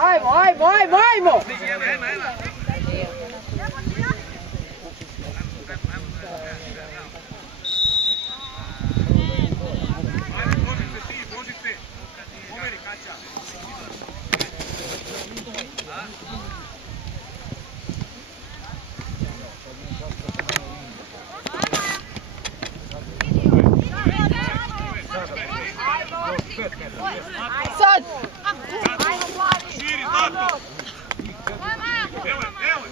Ajmo, ajmo, ajmo, ajmo! Sad! Širi, Zlato! Evo, evo!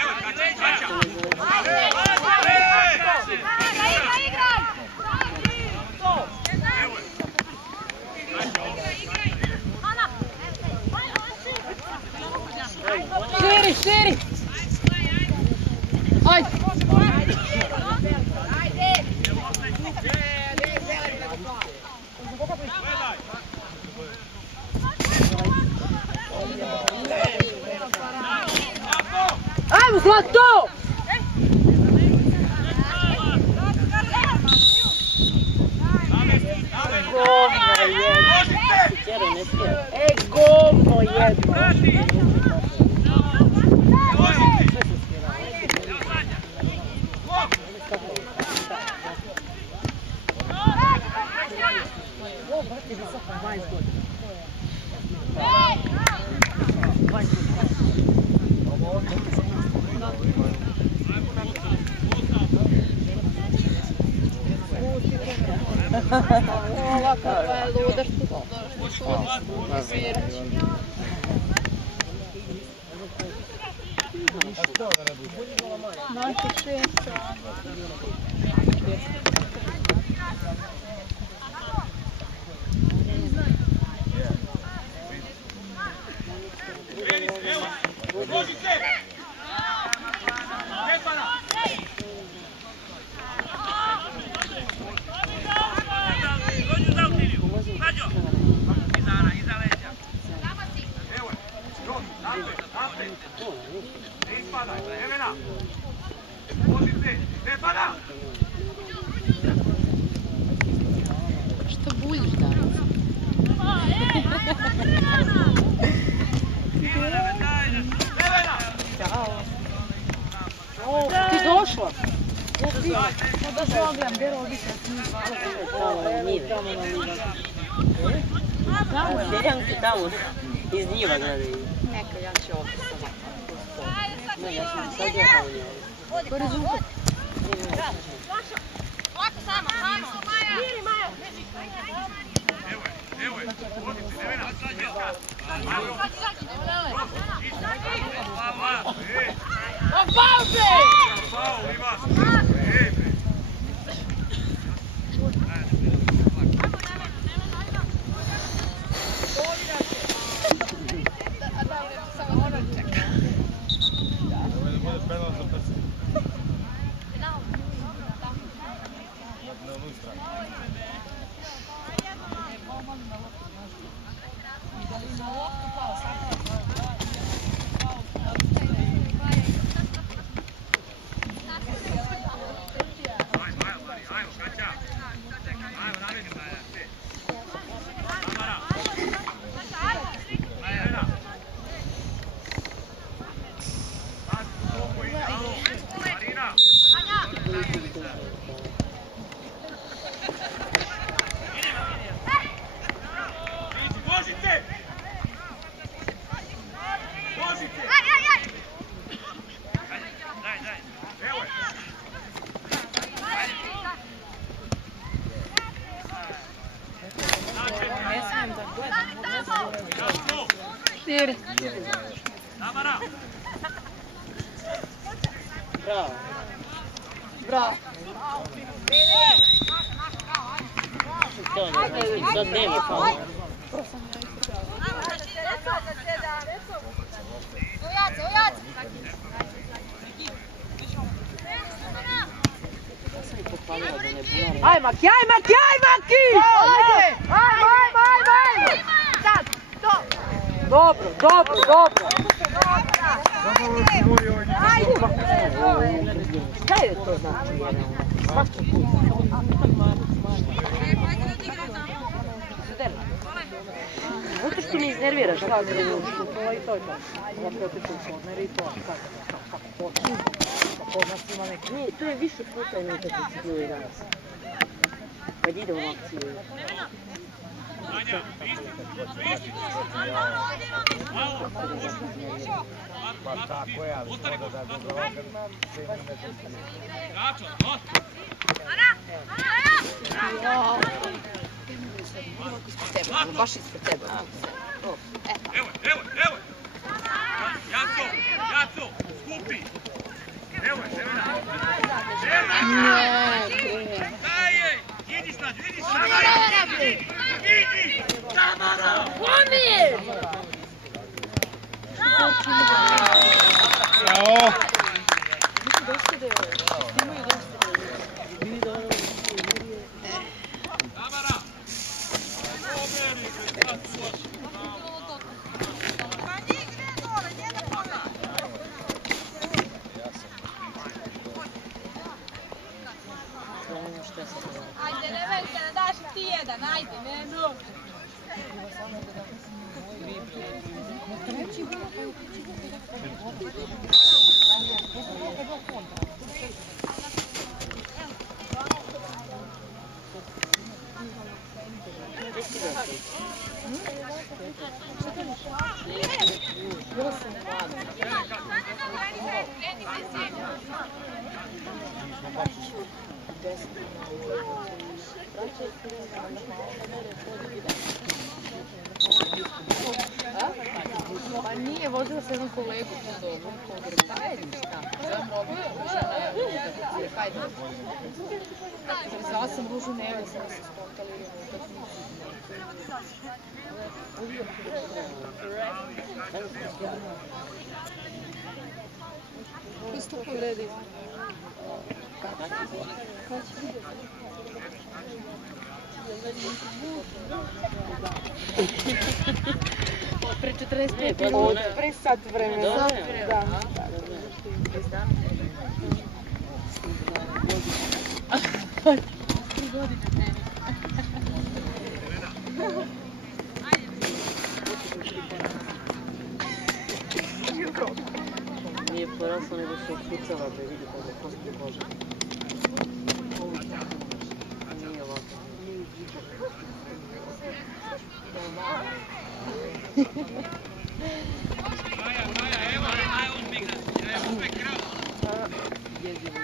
Evo, Kaća! Širi, širi! Ajde! Ajmo, Zlato! Govno jedno! Ova kakva je luda što Naši 6 Što buljiš danas? Ti došla? Da zlogledam, gdje robiš? Tamo, iz njiva gledaju. Neka, ja ću ovdje sada. Ne, ja sam sad je kao njeva. Ko rezultat? Lako, samo, samo. Miri, Maja. Evo je, vodite, Nevena. Širi. Bravo. Bravo. Sad nema faula. Aj Maki, aj Maki, aj Maki! Ajmo, ajmo, ajmo, ajmo! Sad, to! Dobro, dobro, dobro! Ajde! Šta je to znači? Svaki put. Zato što me iznerviraš kako je šutnula i to je to. Opet otišao u korner i to. Kako počinu. Pa kod nas ima neki... Nije, to je više puta imao kad si bili danas. Kad ide u akciju. Anja, pristi. Pa tako ja, Ostani go. da imam 7 metara. Račo, dosta. Baš ispred tebe. Evo. Jaco, skupi. Evo je, Sevena. Daj jej. Idi snađu, idi. Tamara. Bravo! Tamara. Ajde, ne vejte, ne daš ti jedan, ajde, ne, no. Pa nije, vozila se jednom kolegu do Vukovaru. Pa je ništa. Zovem Robu, hajde. Zvala sam Ružu Neve, sam se spontali u utakmicu. Isto povredi. Pre 45 minuta. Pre sat vremena. Da. Nije porasla, nego se upucala da vidi kada je poslije koža. Nije ovako. Maja, evo, uzme krao. Jezivo.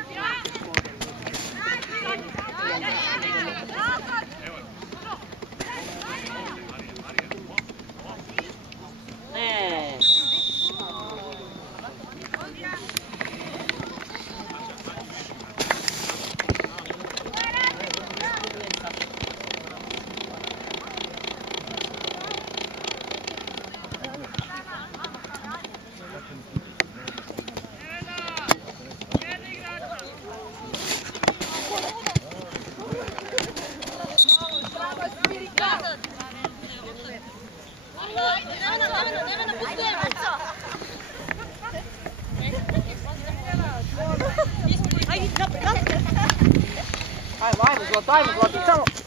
Ajmo, Zlato, samo.